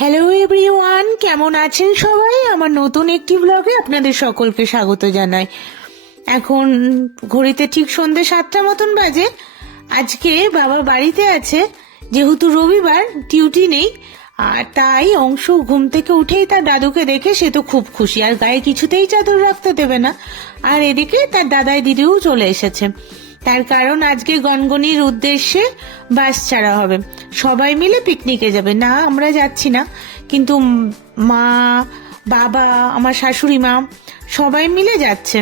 Hello everyone, কেমন আছেন সবাই? আমার নতুন একটি ব্লগে আপনাদের সকলকে স্বাগত জানাই। এখন ঘড়িতে ঠিক সন্ধ্যে 7টা মতন বাজে। আজকে বাবা বাড়িতে আছে, যেহেতু রবিবার, ডিউটি নেই। আর তাই অংশ ঘুম থেকে উঠেই তার দাদুকে দেখে সে তো খুব খুশি, আর গায়ে কিছুতেই চাদর রাখতে দেবে না। আর এদিকে তার দাদাই দিদিও চলে এসেছে। তার কারণ আজকে গনগনির উদ্দেশ্যে বাস ছাড়া হবে, সবাই মিলে পিকনিকে যাবে। না, আমরা যাচ্ছি না, কিন্তু মা, বাবা, আমার শাশুড়ি মা সবাই মিলে যাচ্ছে।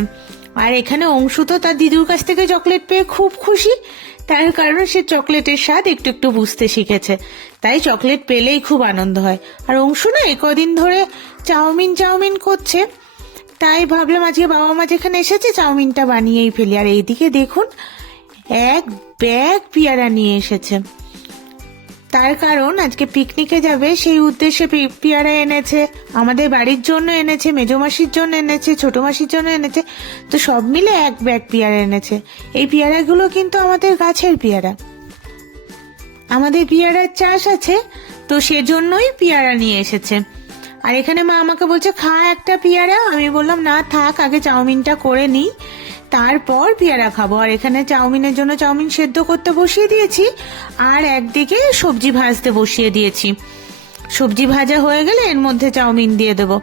আর এখানে অংশু তো তার দিদুর কাছ থেকে চকলেট পেয়ে খুব খুশি, তার কারণ সে চকলেটের স্বাদ একটু একটু বুঝতে শিখেছে, তাই চকলেট পেলেই খুব আনন্দ হয়। আর অংশু না কদিন ধরে চাউমিন চাউমিন করছে, তাই ভাবলাম আজকে বাবা মা যেখানে এসেছে চাউমিনটা বানিয়েই ফেলি। আর এইদিকে দেখুন, এক ব্যাগ পেয়ারা নিয়ে এসেছে। তার কারণ আজকে পিকনিকে যাবে, সেই উদ্দেশ্যে পেয়ারা এনেছে, আমাদের বাড়ির জন্য এনেছে, মেজো মাসির জন্য এনেছে, ছোট মাসির জন্য এনেছে। তো সব মিলে এক ব্যাগ পেয়ারা এনেছে। এই পেয়ারাগুলো কিন্তু আমাদের গাছের পেয়ারা, আমাদের পেয়ারার চাষ আছে, তো সেজন্যই পেয়ারা নিয়ে এসেছে। আর এখানে মা আমাকে বলছে খা একটা পেয়ারা। আমি বললাম না থাক, আগে চাউমিনটা করে নিই, তারপর পেয়ারা খাবো। আর এখানে চাউমিনের জন্য চাউমিন সেদ্ধ করতে বসিয়ে দিয়েছি, আর একদিকে সবজি ভাজতে বসিয়ে দিয়েছি। সবজি ভাজা হয়ে গেলে এর মধ্যে চাউমিন দিয়ে দেবো।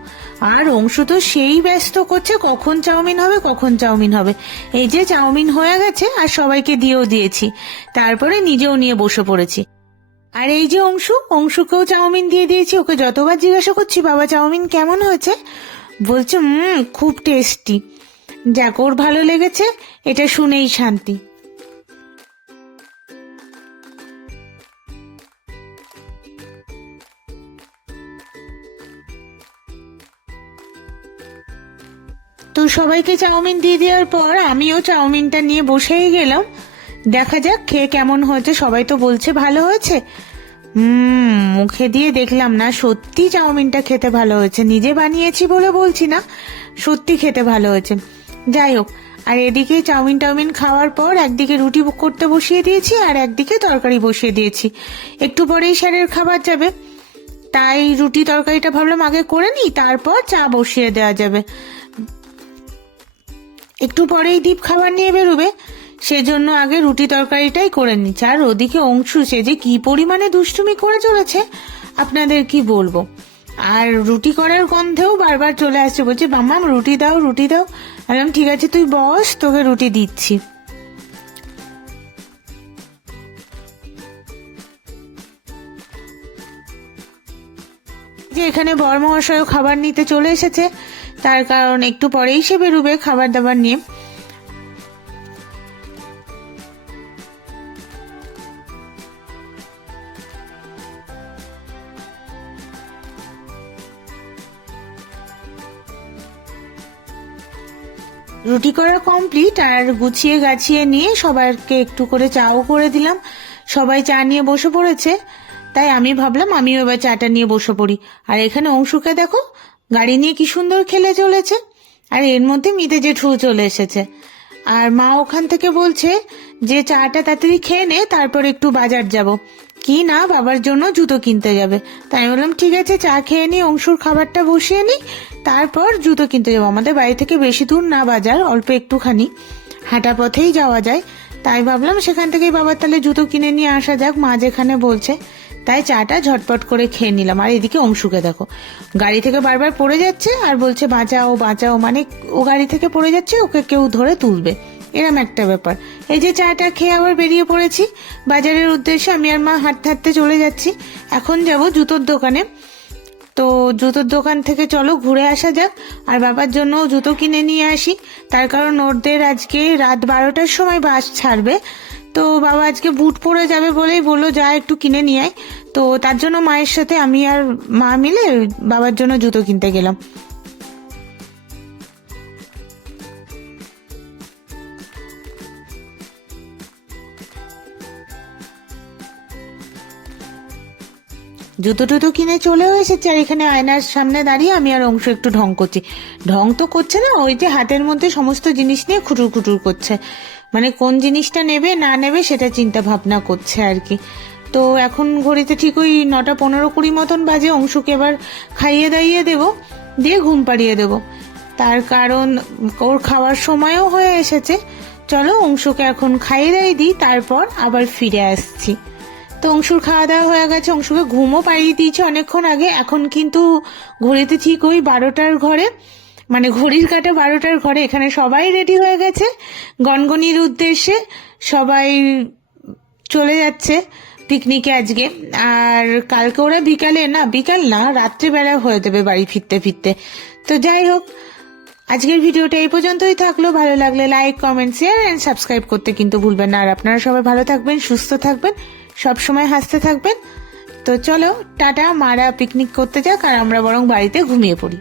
আর অংশু তো সেই ব্যস্ত করছে, কখন চাউমিন হবে কখন চাউমিন হবে। এই যে চাউমিন হয়ে গেছে, আর সবাইকে দিয়েও দিয়েছি, তারপরে নিজেও নিয়ে বসে পড়েছি। আর এই যে অংশুকেও চাউমিন দিয়ে দিয়েছি। ওকে যতবার জিজ্ঞাসা করছি বাবা চাউমিন কেমন হয়েছে, বলছে খুব টেস্টি। যাক, ওর ভালো লেগেছে, এটা শুনেই শান্তি। তো সবাইকে চাউমিন দিয়ে দেওয়ার পর আমিও চাউমিনটা নিয়ে বসেই গেলাম। দেখা যাক খেয়ে কেমন হয়েছে। সবাই তো বলছে ভালো হয়েছে। মুখে দিয়ে দেখলাম না, সত্যি চাউমিনটা খেতে ভালো হয়েছে। নিজে বানিয়েছি বলে বলছি না, সত্যি খেতে ভালো হয়েছে। যাই হোক, আর এদিকে চাউমিন টাউমিন খাওয়ার পর একদিকে রুটি করতে বসিয়ে দিয়েছি, আর একদিকে তরকারি বসিয়ে দিয়েছি। একটু পরেই স্যারের খাবার যাবে, তাই রুটি তরকারিটা ভাবলাম আগে করে নিই, তারপর চা বসিয়ে দেওয়া যাবে। একটু পরেই দীপ খাবার নিয়ে বেরোবে, সেজন্য আগে রুটি তরকারিটাই করে নিচ্ছে। আর ওদিকে অংশু, সে যে কি পরিমাণে দুষ্টুমি করে চলেছে আপনাদের কি বলবো। আর রুটি করার গন্ধেও বারবার চলে আসছে, বলছে মাম্মা রুটি দাও রুটি দাও। বললাম ঠিক আছে তুই বস, তোকে রুটি দিচ্ছি। যে এখানে বরমহাশয় খাবার নিতে চলে এসেছে, তার কারণ একটু পরেই সে বেরোবে খাবার দাবার নিয়ে। রুটি করা কমপ্লিট, আর গুছিয়ে গাছিয়ে নিয়ে সবাইকে একটু করে চাও করে দিলাম। সবাই চা নিয়ে বসে পড়েছে, তাই আমি ভাবলাম আমিও এবার চাটা নিয়ে বসে পড়ি। আর এখানে অংশুকে দেখো, গাড়ি নিয়ে কি সুন্দর খেলে চলেছে। আর এর মধ্যে মিতে জেঠু চলে এসেছে। আর মা ওখান থেকে বলছে যে চাটা তাড়াতাড়ি খেয়ে নে, তারপর একটু বাজার যাব। কি না, বাবার জন্য জুতো কিনতে যাবে। তাই বললাম ঠিক আছে চা খেয়ে নি, অংশুর খাবারটা বসিয়ে নি, তারপর জুতো কিনতে যাবো। আমাদের বাড়ি থেকে বেশি দূর না বাজার, অল্প একটুখানি হাঁটা পথেই যাওয়া যায়। তাই ভাবলাম সেখান থেকেই বাবার তাহলে জুতো কিনে নিয়ে আসা যাক, মা যেখানে বলছে। তাই চাটা ঝটপট করে খেয়ে নিলাম। আর এদিকে অংশুকে দেখো, গাড়ি থেকে বারবার পড়ে যাচ্ছে আর বলছে বাঁচাও বাঁচাও, মানে ও গাড়ি থেকে পড়ে যাচ্ছে, ওকে কেউ ধরে তুলবে, এরম একটা ব্যাপার। এই যে চাটা খেয়ে আবার বেরিয়ে পড়েছি বাজারের উদ্দেশ্যে। আমি আর মা হাঁটতে হাঁটতে চলে যাচ্ছি। এখন যাব জুতোর দোকানে। তো জুতোর দোকান থেকে চলো ঘুরে আসা যাক, আর বাবার জন্য জুতো কিনে নিয়ে আসি। তার কারণ ওদের আজকে রাত 12টার সময় বাস ছাড়বে, তো বাবা আজকে বুট পরে যাবে বলেই বললো যা একটু কিনে নিয়ে আয়। তো তার জন্য মায়ের সাথে আমি আর মা মিলে বাবার জন্য জুতো কিনতে গেলাম। জুতো টুতো কিনে চলেও এসেছে। আর এখানে আয়নার সামনে দাঁড়িয়ে আমি আর অংশ একটু ঢং করছি। ঢং তো করছে না, ওই যে হাতের মধ্যে সমস্ত জিনিস নিয়ে খুটুর খুটুর করছে, মানে কোন জিনিসটা নেবে না নেবে সেটা চিন্তা ভাবনা করছে আর কি। তো এখন ঘড়িতে ঠিক ওই 9:15-20 মতন বাজে। অংশুকে এবার খাইয়ে দাইয়ে দেবো, দিয়ে ঘুম পাড়িয়ে দেবো। তার কারণ ওর খাওয়ার সময়ও হয়ে এসেছে। চলো অংশুকে এখন খাইয়ে দাইয়ে দিই, তারপর আবার ফিরে আসছি। তো অংশুর খাওয়া দাওয়া হয়ে গেছে, অংশুকে ঘুমও পাড়িয়ে দিয়েছে অনেকক্ষণ আগে। এখন কিন্তু ঘড়িতে ঠিক ওই 12টার ঘরে, মানে ঘড়ির কাঁটা 12টার ঘরে। এখানে সবাই রেডি হয়ে গেছে গনগনির উদ্দেশ্যে, সবাই চলে যাচ্ছে পিকনিকে আজকে। আর কালকে ওরা বিকাল না রাত্রিবেলা হয়ে দেবে বাড়ি ফিরতে ফিরতে। তো যাই হোক, আজকের ভিডিওটা এই পর্যন্তই থাকলো। ভালো লাগলে like, comment, share and subscribe করতে কিন্তু ভুলবেন না। আর আপনারা সবাই ভালো থাকবেন, সুস্থ থাকবেন, সব সময় হাসতে থাকবেন। তো চলো টাটা, মারা পিকনিক করতে যাক আর আমরা বরং বাড়িতে ঘুমিয়ে পড়ি।